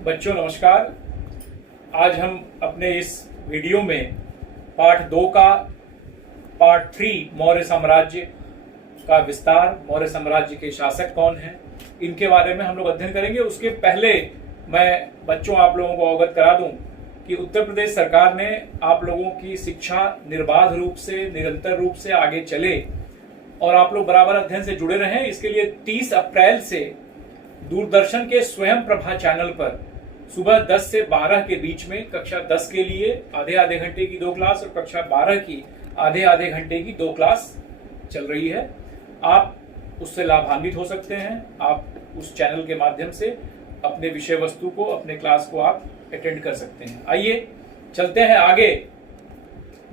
बच्चों नमस्कार। आज हम अपने इस वीडियो में पार्ट 2 का पार्ट 3 मौर्य साम्राज्य का विस्तार, मौर्य साम्राज्य के शासक कौन हैं, इनके बारे में हम लोग अध्ययन करेंगे। उसके पहले मैं बच्चों आप लोगों को अवगत करा दूं कि उत्तर प्रदेश सरकार ने आप लोगों की शिक्षा निर्बाध रूप से, निरंतर रूप से आगे चले और आप लोग बराबर अध्ययन से जुड़े रहें, इसके लिए 30 अप्रैल से दूरदर्शन के स्वयं प्रभा चैनल पर सुबह 10 से 12 के बीच में कक्षा 10 के लिए आधे घंटे की 2 क्लास और कक्षा 12 की आधे घंटे की 2 क्लास चल रही है। आप उससे लाभान्वित हो सकते हैं। आप उस चैनल के माध्यम से अपने विषय वस्तु को, अपने क्लास को आप अटेंड कर सकते हैं। आइए चलते हैं आगे।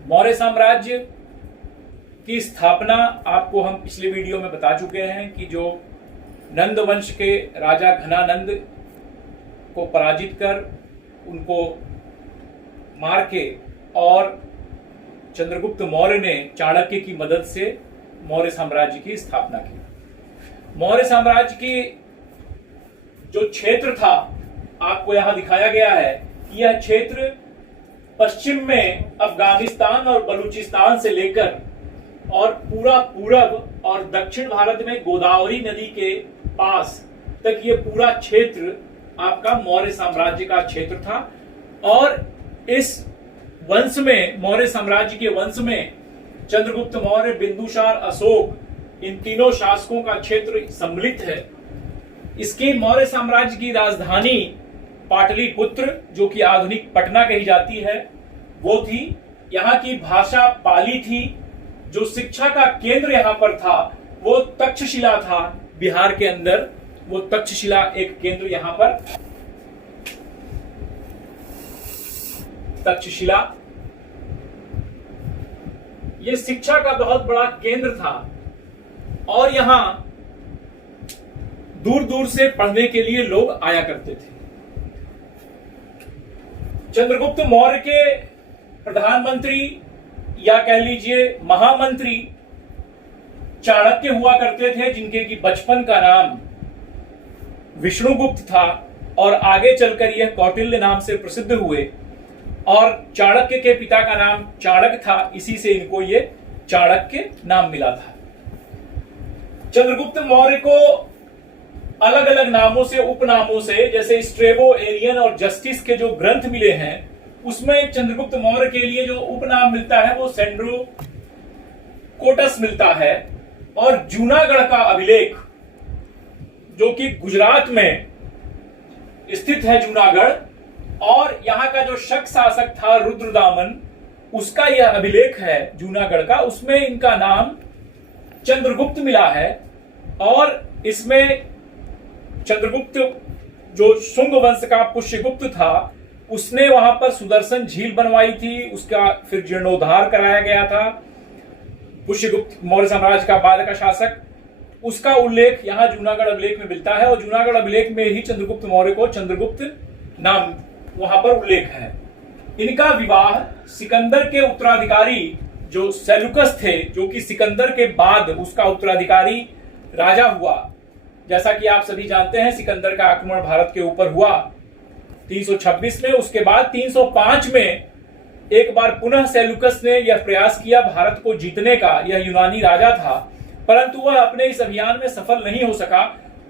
मौर्य साम्राज्य की स्थापना आपको हम पिछले वीडियो में बता चुके हैं कि जो नंद वंश के राजा घनानंद को पराजित कर उनको मार के और चंद्रगुप्त मौर्य ने चाणक्य की मदद से मौर्य साम्राज्य की स्थापना की। मौर्य साम्राज्य की जो क्षेत्र था आपको यहां दिखाया गया है कि यह क्षेत्र पश्चिम में अफगानिस्तान और बलूचिस्तान से लेकर और पूरा पूरब और दक्षिण भारत में गोदावरी नदी के पास तक ये पूरा क्षेत्र आपका मौर्य साम्राज्य का क्षेत्र था। और इस वंश में, मौर्य साम्राज्य के वंश में चंद्रगुप्त मौर्य, बिंदुसार, अशोक, इन तीनों शासकों का क्षेत्र सम्मिलित है। इसकी मौर्य साम्राज्य की राजधानी पाटलिपुत्र, जो कि आधुनिक पटना कही जाती है, वो थी। यहाँ की भाषा पाली थी। जो शिक्षा का केंद्र यहाँ पर था वो तक्षशिला था। बिहार के अंदर वो तक्षशिला एक केंद्र यहाँ पर, तक्षशिला ये शिक्षा का बहुत बड़ा केंद्र था और यहां दूर दूर से पढ़ने के लिए लोग आया करते थे। चंद्रगुप्त मौर्य के प्रधानमंत्री या कह लीजिए महामंत्री चाणक्य हुआ करते थे, जिनके की बचपन का नाम विष्णुगुप्त था और आगे चलकर यह कौटिल्य नाम से प्रसिद्ध हुए। और चाणक्य के पिता का नाम चाणक्य था, इसी से इनको ये चाणक्य नाम मिला था। चंद्रगुप्त मौर्य को अलग अलग नामों से, उपनामों से, जैसे स्ट्रेबो, एरियन और जस्टिस के जो ग्रंथ मिले हैं उसमें चंद्रगुप्त मौर्य के लिए जो उपनाम मिलता है वो सेंड्रोकोटस मिलता है। और जूनागढ़ का अभिलेख, जो कि गुजरात में स्थित है जूनागढ़, और यहाँ का जो शक शासक था रुद्रदामन, उसका यह अभिलेख है जूनागढ़ का, उसमें इनका नाम चंद्रगुप्त मिला है। और इसमें चंद्रगुप्त जो शुंग वंश का पुष्यगुप्त था, उसने वहां पर सुदर्शन झील बनवाई थी, उसका फिर जीर्णोद्धार कराया गया था। पुष्यगुप्त मौर्य साम्राज्य का बाद का शासक, उसका उल्लेख यहाँ जूनागढ़ अभिलेख में मिलता है और जूनागढ़ अभिलेख में ही चंद्रगुप्त मौर्य को चंद्रगुप्त नाम वहां पर उल्लेख है। इनका विवाह सिकंदर के उत्तराधिकारी जो सेल्यूकस थे, जो कि सिकंदर के बाद उसका उत्तराधिकारी राजा हुआ। जैसा कि आप सभी जानते हैं, सिकंदर का आक्रमण भारत के ऊपर हुआ 326 में। उसके बाद 305 में एक बार पुनः सेल्यूकस ने यह प्रयास किया भारत को जीतने का। यह यूनानी राजा था, परंतु वह अपने इस अभियान में सफल नहीं हो सका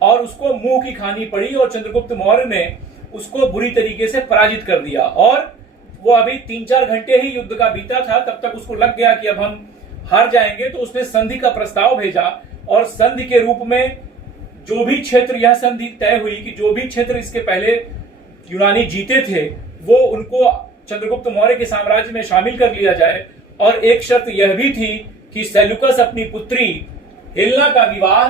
और उसको मुंह की खानी पड़ी और चंद्रगुप्त मौर्य ने उसको बुरी तरीके से पराजित कर दिया। और वो अभी 3-4 घंटे ही युद्ध का बीता था, तब तक उसको लग गया कि अब हम हार जाएंगे। तो उसने संधि का प्रस्ताव भेजा और संधि के रूप में जो भी क्षेत्र, यह संधि तय हुई कि जो भी क्षेत्र इसके पहले यूनानी जीते थे वो उनको चंद्रगुप्त मौर्य के साम्राज्य में शामिल कर लिया जाए। और एक शर्त यह भी थी कि सेल्यूकस अपनी पुत्री हेलेना का विवाह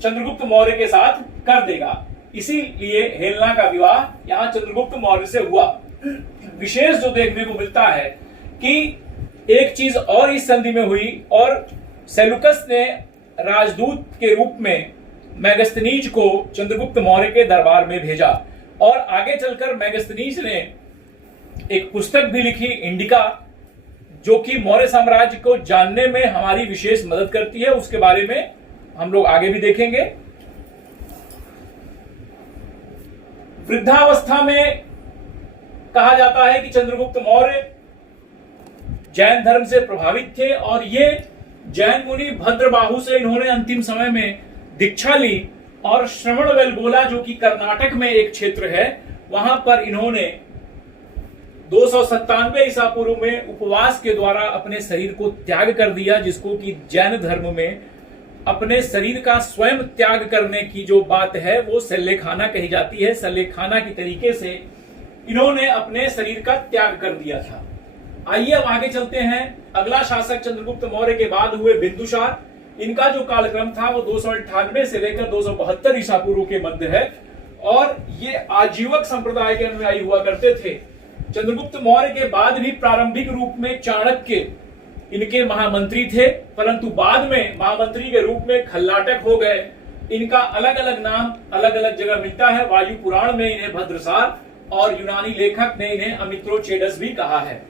चंद्रगुप्त मौर्य के साथ कर देगा। इसीलिए हेलेना का विवाह यहां चंद्रगुप्त मौर्य से हुआ। विशेष जो देखने को मिलता है कि एक चीज और इस संधि में हुई और सेल्यूकस ने राजदूत के रूप में मेगस्थनीज को चंद्रगुप्त मौर्य के दरबार में भेजा। और आगे चलकर मेगस्थनीज ने एक पुस्तक भी लिखी, इंडिका, जो कि मौर्य साम्राज्य को जानने में हमारी विशेष मदद करती है। उसके बारे में हम लोग आगे भी देखेंगे। वृद्धावस्था में कहा जाता है कि चंद्रगुप्त मौर्य जैन धर्म से प्रभावित थे और ये जैन मुनि भद्रबाहु से इन्होंने अंतिम समय में दीक्षा ली और श्रवणबेलगोला जो कि कर्नाटक में एक क्षेत्र है वहां पर इन्होंने 297 ईसा पूर्व में उपवास के द्वारा अपने शरीर को त्याग कर दिया, जिसको कि जैन धर्म में अपने शरीर का स्वयं त्याग करने की जो बात है वो सल्लेखाना कही जाती है। सल्लेखाना की तरीके से इन्होंने अपने शरीर का त्याग कर दिया था। आइए अब आगे चलते हैं। अगला शासक चंद्रगुप्त मौर्य के बाद हुए बिंदुसार। इनका जो कालक्रम था वो 298 से लेकर 272 ईसा पूर्व के मध्य है और ये आजीवक संप्रदाय के अनुयायी हुआ करते थे। चंद्रगुप्त मौर्य के बाद भी प्रारंभिक रूप में चाणक्य इनके महामंत्री थे, परंतु बाद में महामंत्री के रूप में खल्लाटक हो गए। इनका अलग अलग नाम अलग अलग जगह मिलता है। वायु पुराण में इन्हें भद्रसार और यूनानी लेखक ने इन्हें अमित्रोचेडस भी कहा है।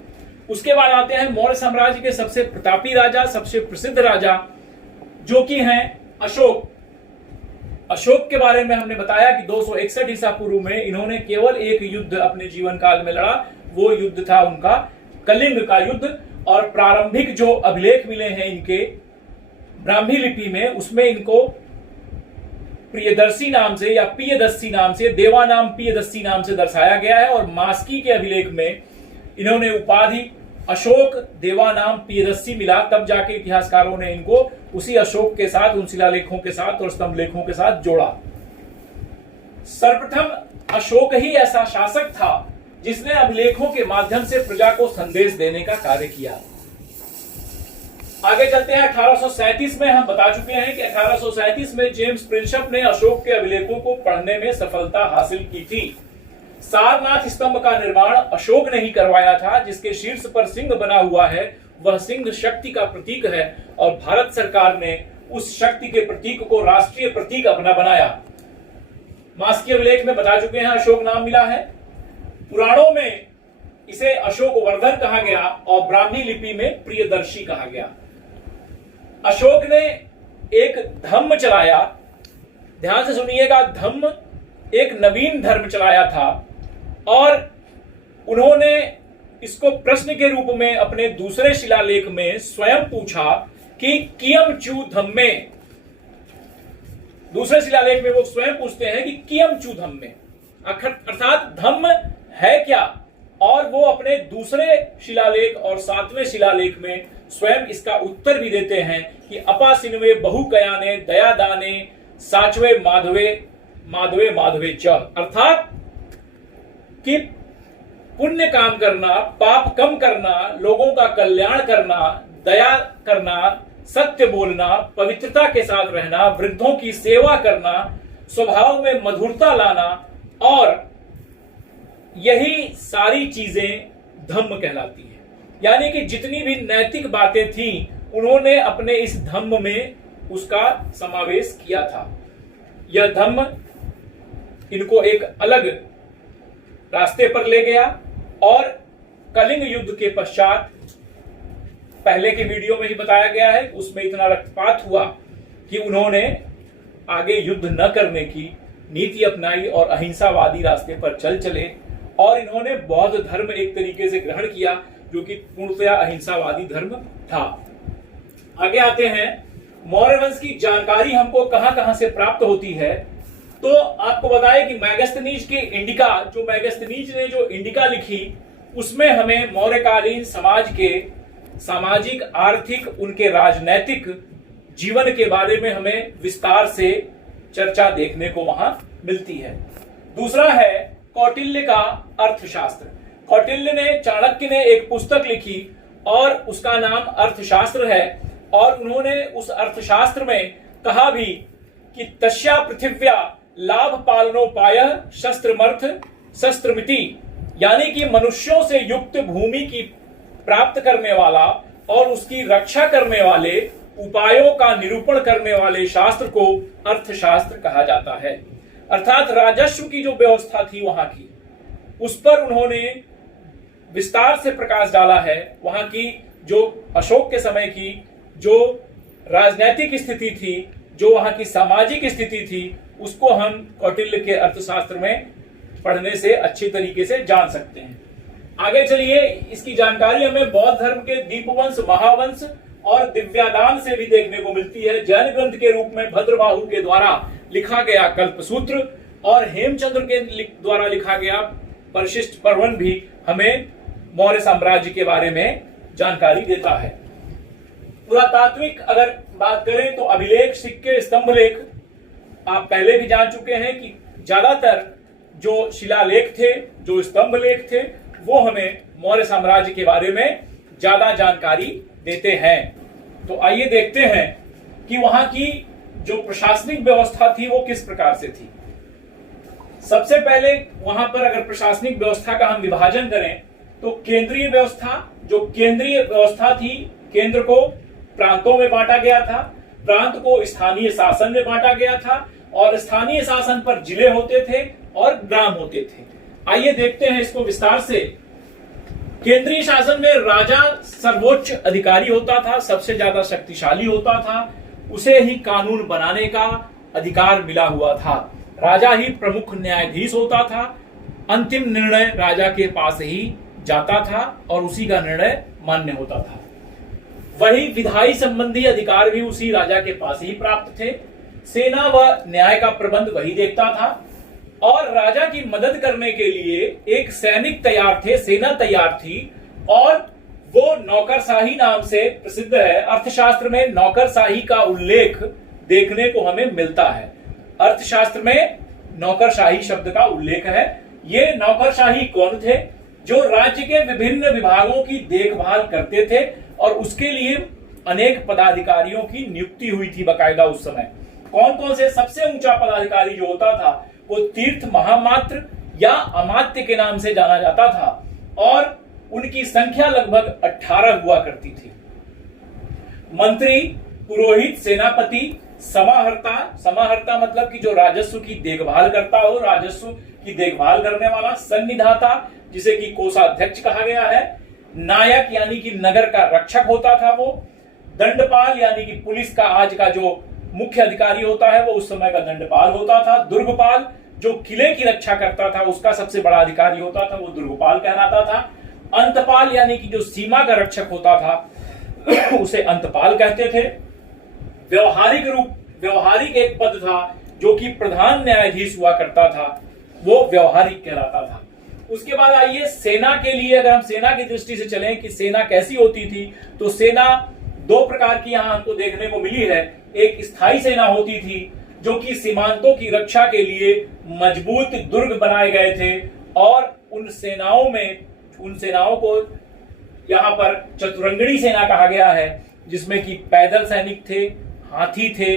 उसके बाद आते हैं मौर्य साम्राज्य के सबसे प्रतापी राजा, सबसे प्रसिद्ध राजा जो कि हैं अशोक। अशोक के बारे में हमने बताया कि 261 ईसा पूर्व में इन्होंने केवल एक युद्ध अपने जीवन काल में लड़ा, वो युद्ध था उनका कलिंग का युद्ध। और प्रारंभिक जो अभिलेख मिले हैं इनके ब्राह्मी लिपि में, उसमें इनको प्रियदर्शी नाम से या पियदस्सी नाम से, देवानाम पियदस्सी नाम से दर्शाया गया है। और मास्की के अभिलेख में इन्होंने उपाधि अशोक देवानाम पियदस्सी मिला, तब जाके इतिहासकारों ने इनको उसी अशोक के साथ, उन शिलालेखों के साथ और स्तंभ लेखों के साथ जोड़ा। सर्वप्रथम अशोक ही ऐसा शासक था जिसने अभिलेखों के माध्यम से प्रजा को संदेश देने का कार्य किया। आगे चलते हैं। 1837 में हम बता चुके हैं कि 1837 में जेम्स प्रिंसप ने अशोक के अभिलेखों को पढ़ने में सफलता हासिल की थी। सारनाथ स्तंभ का निर्माण अशोक ने ही करवाया था, जिसके शीर्ष पर सिंह बना हुआ है। वह सिंह शक्ति का प्रतीक है और भारत सरकार ने उस शक्ति के प्रतीक को राष्ट्रीय प्रतीक अपना बनाया। मास्की अभिलेख में बता चुके हैं अशोक नाम मिला है। पुराणों में इसे अशोक वर्धन कहा गया और ब्राह्मी लिपि में प्रियदर्शी कहा गया। अशोक ने एक धम्म चलाया, ध्यान से सुनिएगा, धम्म एक नवीन धर्म चलाया था और उन्होंने इसको प्रश्न के रूप में अपने दूसरे शिलालेख में स्वयं पूछा कि कियम चू धम्मे। दूसरे शिलालेख में वो स्वयं पूछते हैं कि कियम चू धम्मे, अर्थात धम्म है क्या। और वो अपने दूसरे शिलालेख और 7वें शिलालेख में स्वयं इसका उत्तर भी देते हैं कि अपासिनवे बहुकयाने दया दाने साचवे माधवे माधवे माधवे च, अर्थात कि पुण्य काम करना, पाप कम करना, लोगों का कल्याण करना, दया करना, सत्य बोलना, पवित्रता के साथ रहना, वृद्धों की सेवा करना, स्वभाव में मधुरता लाना, और यही सारी चीजें धम्म कहलाती है। यानी कि जितनी भी नैतिक बातें थी उन्होंने अपने इस धम्म में उसका समावेश किया था। यह धम्म इनको एक अलग रास्ते पर ले गया और कलिंग युद्ध के पश्चात, पहले के वीडियो में ही बताया गया है, उसमें इतना रक्तपात हुआ कि उन्होंने आगे युद्ध न करने की नीति अपनाई और अहिंसावादी रास्ते पर चले और इन्होंने बौद्ध धर्म एक तरीके से ग्रहण किया जो कि पूर्णतया अहिंसावादी धर्म था। आगे आते हैं। मौर्य वंश की जानकारी हमको कहां कहां से प्राप्त होती है, तो आपको बताएं कि मैगस्थनीज के इंडिका, जो मैगस्थनीज ने जो इंडिका लिखी, उसमें हमें मौर्यकालीन समाज के सामाजिक, आर्थिक, उनके राजनैतिक जीवन के बारे में हमें विस्तार से चर्चा देखने को वहां मिलती है। दूसरा है कौटिल्य का अर्थशास्त्र। कौटिल्य ने, चाणक्य ने एक पुस्तक लिखी और उसका नाम अर्थशास्त्र है और उन्होंने उस अर्थशास्त्र में कहा भी कि तस्या पृथिव्या लाभ पालनोपाय शस्त्रमर्थ शस्त्रमिति, यानी कि मनुष्यों से युक्त भूमि की प्राप्त करने वाला और उसकी रक्षा करने वाले उपायों का निरूपण करने वाले शास्त्र को अर्थशास्त्र कहा जाता है। अर्थात राजस्व की जो व्यवस्था थी वहां की, उस पर उन्होंने विस्तार से प्रकाश डाला है। वहां की जो अशोक के समय की जो राजनैतिक स्थिति थी, जो वहां की सामाजिक स्थिति थी, उसको हम कौटिल्य के अर्थशास्त्र में पढ़ने से अच्छी तरीके से जान सकते हैं। आगे चलिए, इसकी जानकारी हमें बौद्ध धर्म के दीपवंश, महावंश और दिव्यादान से भी देखने को मिलती है। जैन ग्रंथ के रूप में भद्रबाहु के द्वारा लिखा गया कल्पसूत्र और हेमचंद्र के द्वारा लिखा गया परिशिष्ट पर्वन भी हमें मौर्य साम्राज्य के बारे में जानकारी देता है। पुरातात्विक अगर बात करें तो अभिलेख, सिक्के, स्तंभ लेख आप पहले भी जान चुके हैं कि ज्यादातर जो शिलालेख थे, जो स्तंभ लेख थे, वो हमें मौर्य साम्राज्य के बारे में ज्यादा जानकारी देते हैं। तो आइए देखते हैं कि वहां की जो प्रशासनिक व्यवस्था थी वो किस प्रकार से थी। सबसे पहले वहां पर अगर प्रशासनिक व्यवस्था का हम विभाजन करें तो केंद्रीय व्यवस्था, जो केंद्रीय व्यवस्था थी, केंद्र को प्रांतों में बांटा गया था, प्रांत को स्थानीय शासन में बांटा गया था और स्थानीय शासन पर जिले होते थे और ग्राम होते थे। आइए देखते हैं इसको विस्तार से। केंद्रीय शासन में राजा सर्वोच्च अधिकारी होता था, सबसे ज्यादा शक्तिशाली होता था, उसे ही कानून बनाने का अधिकार मिला हुआ था। राजा ही प्रमुख न्यायाधीश होता था, अंतिम निर्णय राजा के पास ही जाता था और उसी का निर्णय मान्य होता था। वही विधायी संबंधी अधिकार भी उसी राजा के पास ही प्राप्त थे। सेना व न्याय का प्रबंध वही देखता था और राजा की मदद करने के लिए एक सैनिक तैयार थे, सेना तैयार थी और वो नौकरशाही नाम से प्रसिद्ध है। अर्थशास्त्र में नौकरशाही का उल्लेख देखने को हमें मिलता है। अर्थशास्त्र में नौकरशाही शब्द का उल्लेख है। ये नौकरशाही कौन थे? जो राज्य के विभिन्न विभागों की देखभाल करते थे और उसके लिए अनेक पदाधिकारियों की नियुक्ति हुई थी बकायदा उस समय। कौन कौन से? सबसे ऊंचा पदाधिकारी जो होता था वो तीर्थ महामात्र या अमात्य के नाम से जाना जाता था और उनकी संख्या लगभग 18 हुआ करती थी। मंत्री, पुरोहित, सेनापति, समाहर्ता, समाहर्ता मतलब कि जो राजस्व की देखभाल करता हो, राजस्व की देखभाल करने वाला, सन्निधाता जिसे कि कोषाध्यक्ष कहा गया है, नायक यानी कि नगर का रक्षक होता था वो, दंडपाल यानी कि पुलिस का आज का जो मुख्य अधिकारी होता है वो उस समय का दंडपाल होता था, दुर्गपाल जो किले की रक्षा करता था उसका सबसे बड़ा अधिकारी होता था वो दुर्गपाल कहलाता था, अंतपाल यानी कि जो सीमा का रक्षक होता था उसे अंतपाल कहते थे। व्यवहारिक एक पद था जो कि प्रधान न्यायाधीश हुआ करता था, वो व्यवहारिक कहलाता था। उसके बाद आइए सेना के लिए, अगर हम सेना की दृष्टि से चलें कि सेना कैसी होती थी, तो सेना दो प्रकार की यहां हमको देखने को मिली है। एक स्थायी सेना होती थी जो कि सीमांतों की रक्षा के लिए मजबूत दुर्ग बनाए गए थे और उन सेनाओं को यहां पर चतुरंगणी सेना कहा गया है, जिसमें कि पैदल सैनिक थे, हाथी थे,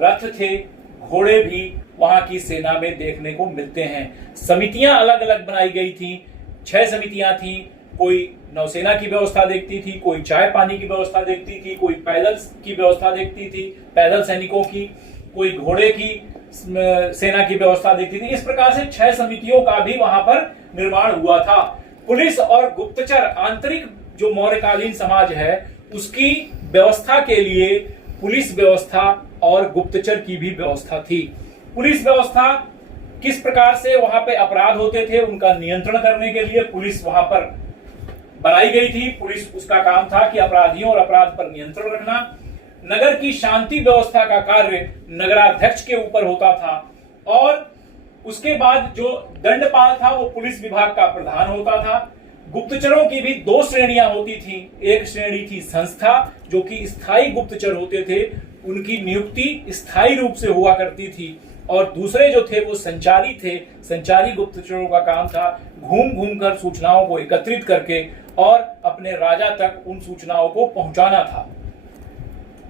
रथ थे, घोड़े भी वहां की सेना में देखने को मिलते हैं। समितियां अलग अलग बनाई गई थी, 6 समितियां थी। कोई नौसेना की व्यवस्था देखती थी, कोई चाय पानी की व्यवस्था देखती थी, कोई पैदल की व्यवस्था देखती थी, पैदल सैनिकों की, कोई घोड़े की सेना की व्यवस्था देखती थी। इस प्रकार से 6 समितियों का भी वहां पर निर्माण हुआ था। पुलिस और गुप्तचर, आंतरिक जो मौर्यकालीन समाज है उसकी व्यवस्था के लिए पुलिस व्यवस्था और गुप्तचर की भी व्यवस्था थी। पुलिस व्यवस्था किस प्रकार से वहां पे अपराध होते थे उनका नियंत्रण करने के लिए पुलिस वहां पर बनाई गई थी। पुलिस, उसका काम था कि अपराधियों और अपराध पर नियंत्रण रखना। नगर की शांति व्यवस्था का कार्य नगराध्यक्ष के ऊपर होता था और उसके बाद जो दंडपाल था वो पुलिस विभाग का प्रधान होता था। गुप्तचरों की भी 2 श्रेणियां होती थी। एक श्रेणी थी संस्था, जो कि स्थायी गुप्तचर होते थे, उनकी नियुक्ति स्थायी रूप से हुआ करती थी, और दूसरे जो थे वो संचारी थे। संचारी गुप्तचरों का काम था घूम घूम कर सूचनाओं को एकत्रित करके और अपने राजा तक उन सूचनाओं को पहुंचाना था।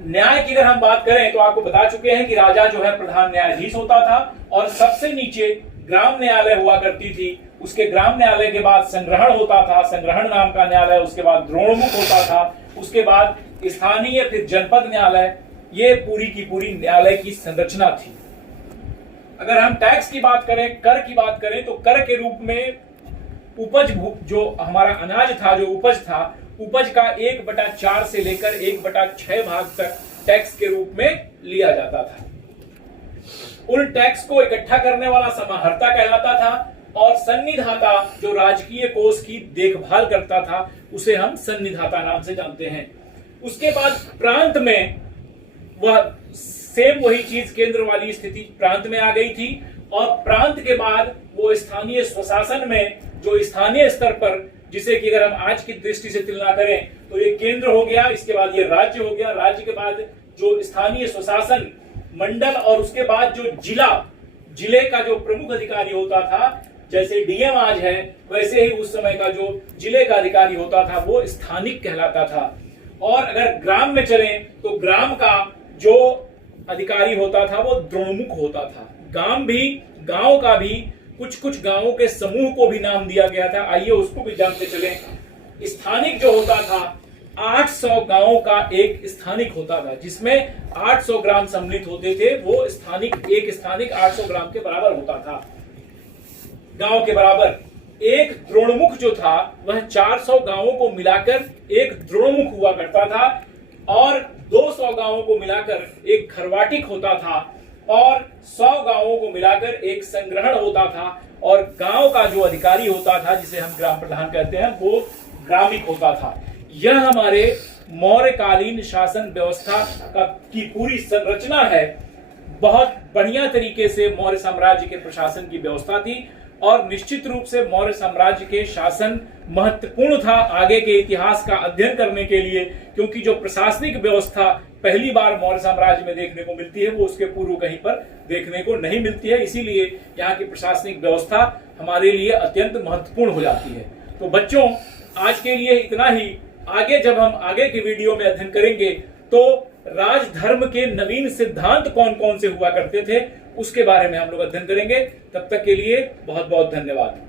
न्याय की अगर हम बात करें तो आपको बता चुके हैं कि राजा जो है प्रधान न्यायाधीश होता था और सबसे नीचे ग्राम न्यायालय हुआ करती थी। उसके ग्राम न्यायालय के बाद संग्रहण होता था, संग्रहण नाम का न्यायालय, उसके बाद द्रोणमुख होता था, उसके बाद स्थानीय, फिर जनपद न्यायालय। ये पूरी की पूरी न्यायालय की संरचना थी। अगर हम टैक्स की बात करें, कर की बात करें, तो कर के रूप में उपज, जो हमारा अनाज था, जो उपज था, उपज का 1/4 से लेकर 1/6 भाग तक टैक्स के रूप में लिया जाता था। उन टैक्स को इकट्ठा करने वाला समाहर्ता कहलाता था। और सन्निधाता जो राजकीय कोष की देखभाल करता था उसे हम सन्निधाता नाम से जानते हैं। उसके बाद प्रांत में वह सेम वही चीज केंद्र वाली स्थिति प्रांत में आ गई थी, और प्रांत के बाद वो स्थानीय स्वशासन में जो स्थानीय स्तर पर, जिसे कि अगर हम आज की दृष्टि से तुलना करें तो ये केंद्र हो गया, इसके बाद ये राज्य हो गया, राज्य के बाद जो स्थानीय स्वशासन मंडल, और उसके बाद जो जिले का जो प्रमुख अधिकारी होता था, जैसे डीएम आज है वैसे ही उस समय का जो जिले का अधिकारी होता था वो स्थानिक कहलाता था। और अगर ग्राम में चलें तो ग्राम का जो अधिकारी होता था वो द्रोणमुख होता था। गांव का भी कुछ गांवों के समूह को भी नाम दिया गया था, आइए उसको भी जानते चलें। स्थानिक जो होता था 800 गांवों का एक स्थानिक होता था, जिसमें 800 ग्राम सम्मिलित होते थे। वो एक स्थानिक 800 ग्राम के बराबर होता था, गांव के बराबर। एक द्रोणमुख जो था वह 400 गांवों को मिलाकर एक द्रोणमुख हुआ करता था, और 200 गांवों को मिलाकर एक खरवाटिक होता था, और 100 गांवों को मिलाकर एक संग्रहण होता था, और गांव का जो अधिकारी होता था जिसे हम ग्राम प्रधान कहते हैं वो ग्रामिक होता था। यह हमारे मौर्यकालीन शासन व्यवस्था की पूरी संरचना है। बहुत बढ़िया तरीके से मौर्य साम्राज्य के प्रशासन की व्यवस्था थी, और निश्चित रूप से मौर्य साम्राज्य के शासन महत्वपूर्ण था आगे के इतिहास का अध्ययन करने के लिए, क्योंकि जो प्रशासनिक व्यवस्था पहली बार मौर्य साम्राज्य में देखने को मिलती है वो उसके पूर्व कहीं पर देखने को नहीं मिलती है। इसीलिए यहाँ की प्रशासनिक व्यवस्था हमारे लिए अत्यंत महत्वपूर्ण हो जाती है। तो बच्चों, आज के लिए इतना ही। आगे जब हम आगे के वीडियो में अध्ययन करेंगे तो राजधर्म के नवीन सिद्धांत कौन कौन से हुआ करते थे उसके बारे में हम लोग अध्ययन करेंगे। तब तक के लिए बहुत बहुत धन्यवाद।